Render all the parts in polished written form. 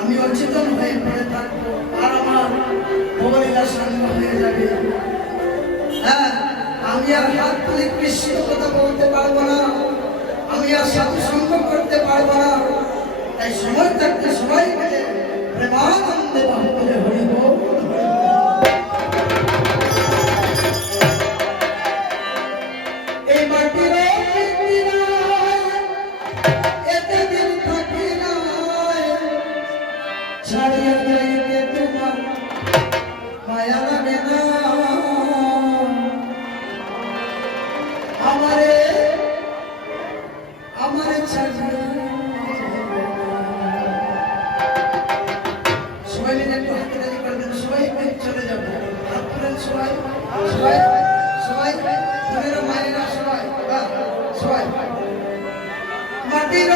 আমি অচেতন হয়ে পড়ে থাকবো আর আমার ভগলীলা সাঙ্গ হয়ে যাবে। হ্যাঁ, আমি আর হাত তুলে কৃষ্ণ কথা বলতে পারবো না, আমি আর সাধু সঙ্গ করতে পারবো না। তাই সময় থাকতে সবাই মিলে প্রেমানন্দে বাহুবলে হরিব। এই মাটির ছাড়িয়া যাইতে তোমার মায়া লাগে না, আমারে আমারে ছাড়িয়া। সবাই মিলে একটু হাতে রাজি করে দেন, সবাই চলে যাবো। হাত তুলেন সবাই, সবাই সবাই ধরে মায়েরা সবাই সবাই মাটির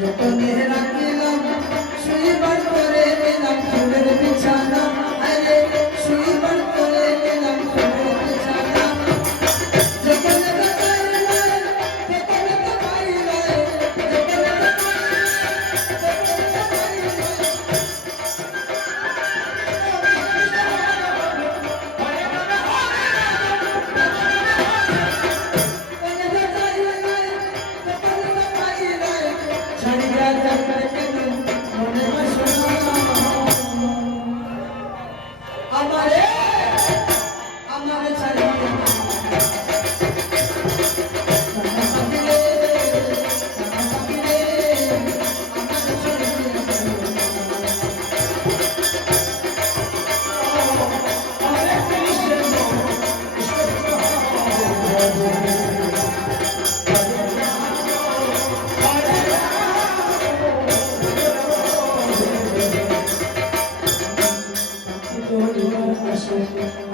যতনে রাখিলাম শুইবার করে দিলাম ফুলের বিছানা, আরে শুইবার করে দিলাম ফুলের বিছানা। যতনে তো পাইলে ততনে তো পাইলে, যতনে তো আমারে আমারে ছাড়িয়া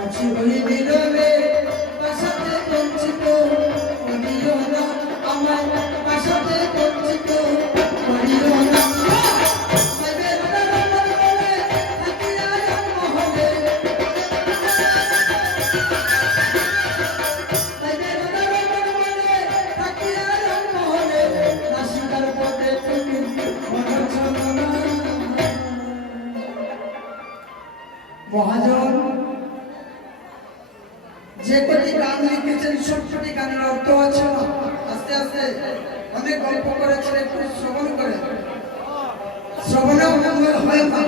আছি ওই নীরবে পাশাতে বঞ্চিত, করিও না আমার পাশাতে বঞ্চিত, করিও না। মহাজন যে কটি গান লিখেছেন সবকটি গানের অর্থ আছে না, আস্তে আস্তে অনেক গল্প করেছেন, একটু শ্রবণ করে শ্রবণেও মঙ্গল হয় না।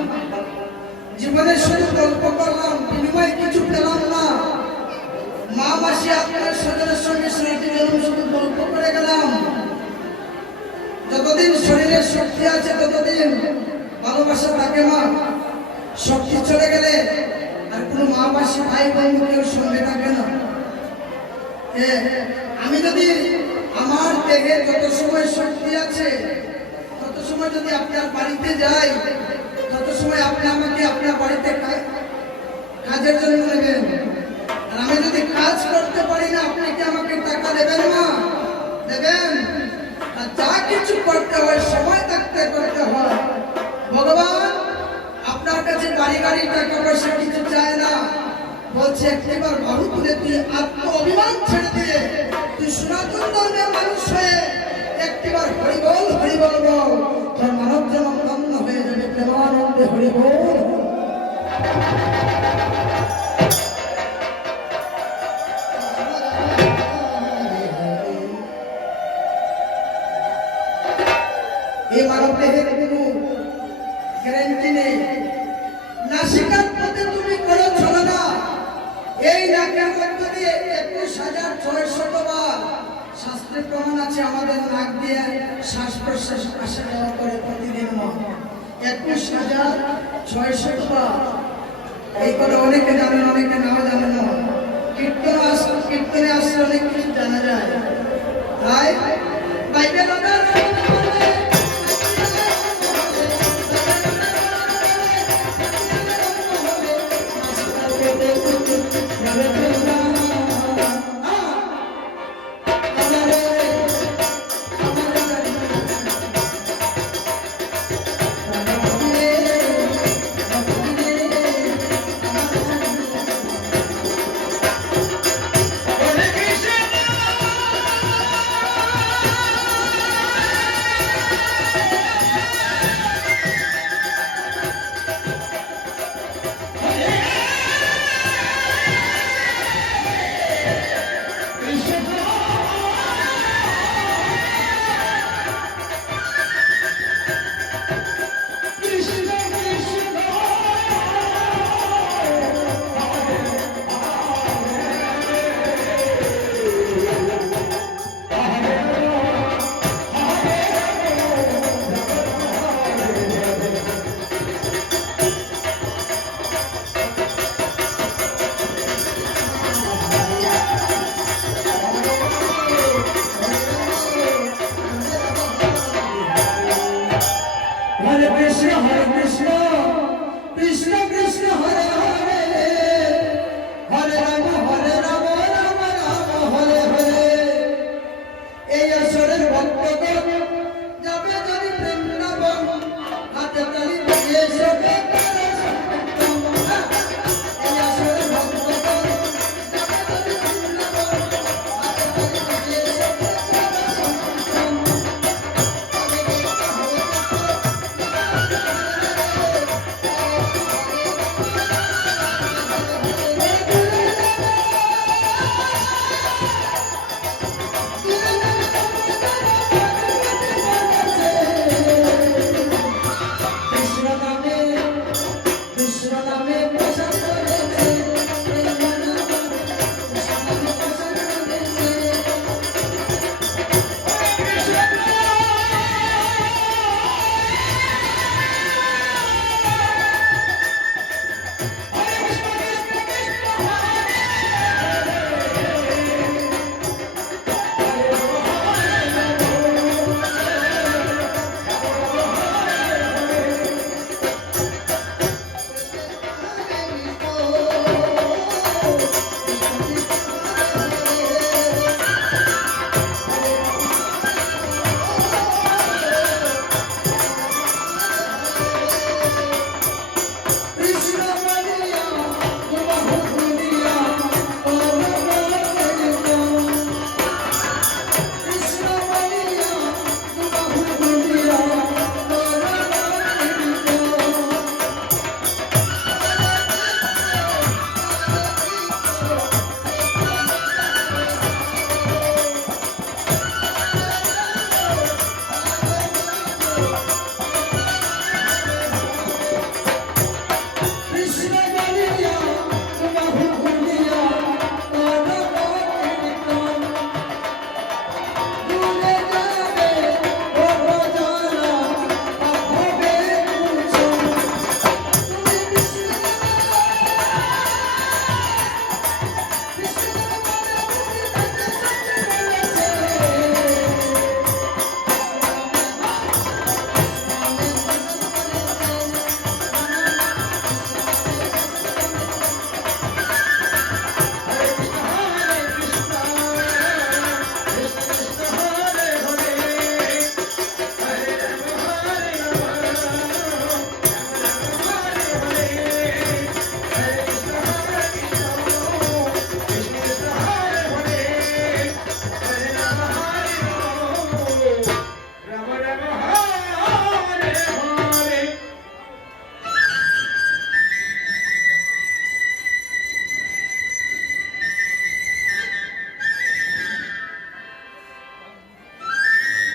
জীবনে শুধু গল্প করলাম, বিনিময় কিছু পেলাম না। মা মাসি আপনার স্বজনের সঙ্গে স্মৃতি শুধু গল্প করে গেলাম। যতদিন শরীরের শক্তি আছে ততদিন ভালোবাসা থাকে না। শক্তি চলে গেলে আর কোনো মা মাসি ভাই বন্ধু কেউ সঙ্গে থাকে না। আমি যদি আমার দেহে যত সময় শক্তি আছে তত সময় যদি আপনার বাড়িতে যাই, তত সময় আপনি আমাকে আপনার বাড়িতে কাজের জন্য নেবেন। আর আমি যদি কাজ করতে পারি না, আপনি কি আমাকে টাকা দেবেন না? দেবেন। আর যা কিছু করতে হয় সময় থাকতে করতে হয়। ভগবান আপনার কাছে বাড়ি গাড়ি টাকা পয়সা কিছু চায় না, বলছে একবার বাহু তুলে তুই আত্ম অভিমান ছেড়ে দিয়ে তুই সনাতন ধর্মের মানুষ হয়ে একটিবার হরিবল হরিবল বল, তোর মানব জন্ম ধন্য হয়ে যাবে। প্রেমানন্দে হরিবল। এই মানব দেহের কোনো গ্যারান্টি নেই। নাসিকার পথে তুমি করো ছলনা, এই নাকের মধ্য দিয়ে 21,600 বার শাস্ত্রে প্রমাণ আছে আমাদের নাক দিয়ে শ্বাস প্রশ্বাস আসা যাওয়া করে প্রতিদিন। 21,600 বার। এই কথা অনেকে জানেন, অনেকে নাও জানেন না। কীর্তনে আসলে অনেক কিছু জানা যায়। তাই Bible Hare Krishna, Hare Krishna.